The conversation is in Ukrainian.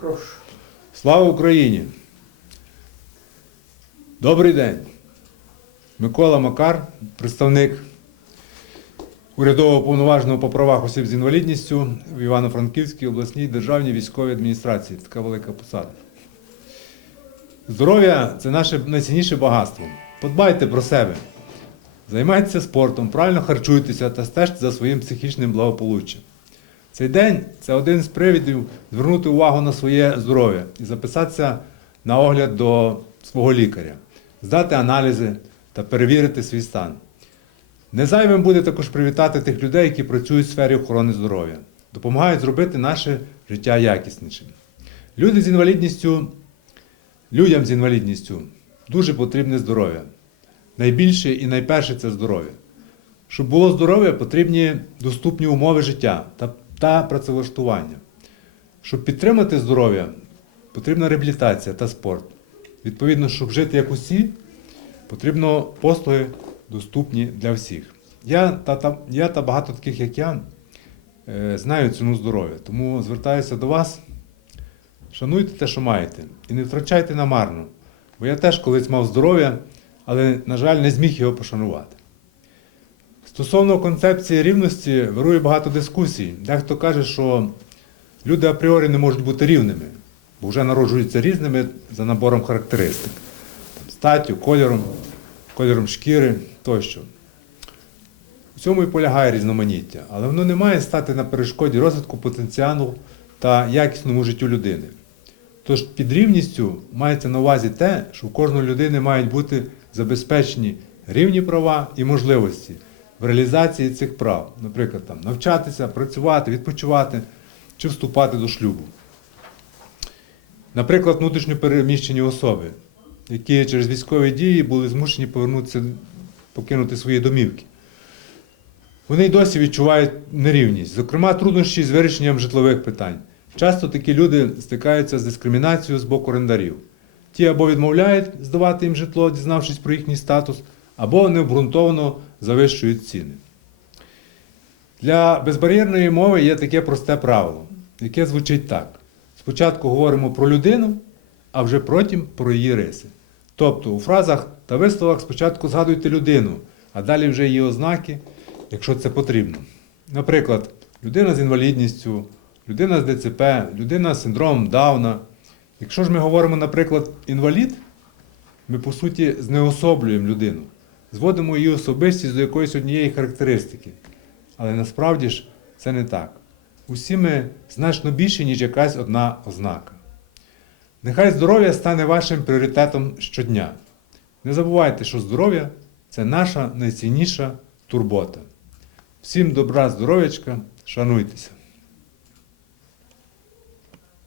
Прошу. Слава Україні! Добрий день! Микола Макар, представник урядового повноваженого по правах осіб з інвалідністю в Івано-Франківській обласній державній військовій адміністрації. Така велика посада. Здоров'я це наше найцінніше багатство. Подбайте про себе. Займайтеся спортом, правильно харчуйтеся та стежте за своїм психічним благополуччям. Цей день це один з привідів звернути увагу на своє здоров'я і записатися на огляд до свого лікаря, здати аналізи та перевірити свій стан. Незайвим буде також привітати тих людей, які працюють в сфері охорони здоров'я, допомагають зробити наше життя якіснішим. Люди з інвалідністю, людям з інвалідністю дуже потрібне здоров'я. Найбільше і найперше це здоров'я. Щоб було здоров'я, потрібні доступні умови життя та, та працевлаштування. Щоб підтримати здоров'я, потрібна реабілітація та спорт. Відповідно, щоб жити як усі, потрібно послуги доступні для всіх. Я та, та, я та багато таких, як я, е, знаю ціну здоров'я. Тому звертаюся до вас. Шануйте те, що маєте, і не втрачайте намарно. Бо я теж колись мав здоров'я, але, на жаль, не зміг його пошанувати. Стосовно концепції рівності вирує багато дискусій. Дехто каже, що люди апріорі не можуть бути рівними, бо вже народжуються різними за набором характеристик, там, статтю, кольором, кольором шкіри тощо. У цьому і полягає різноманіття, але воно не має стати на перешкоді розвитку потенціалу та якісному життю людини. Тож під рівністю мається на увазі те, що у кожної людини мають бути забезпечені рівні права і можливості в реалізації цих прав, наприклад, там, навчатися, працювати, відпочивати чи вступати до шлюбу. Наприклад, внутрішньо переміщені особи, які через військові дії були змушені повернутися, покинути свої домівки. Вони й досі відчувають нерівність, зокрема, труднощі з вирішенням житлових питань. Часто такі люди стикаються з дискримінацією з боку орендарів. Ті або відмовляють здавати їм житло, дізнавшись про їхній статус, або необґрунтовано завищують ціни. Для безбар'єрної мови є таке просте правило, яке звучить так: спочатку говоримо про людину, а вже потім про її риси. Тобто у фразах та висловах спочатку згадуйте людину, а далі вже її ознаки, якщо це потрібно. Наприклад, людина з інвалідністю, людина з ДЦП, людина з синдромом Дауна. Якщо ж ми говоримо, наприклад, інвалід, ми по суті знеособлюємо людину, зводимо її особистість до якоїсь однієї характеристики. Але насправді ж це не так. Усі ми значно більше, ніж якась одна ознака. Нехай здоров'я стане вашим пріоритетом щодня. Не забувайте, що здоров'я це наша найцінніша турбота. Всім добра, здоров'ячка, шануйтеся!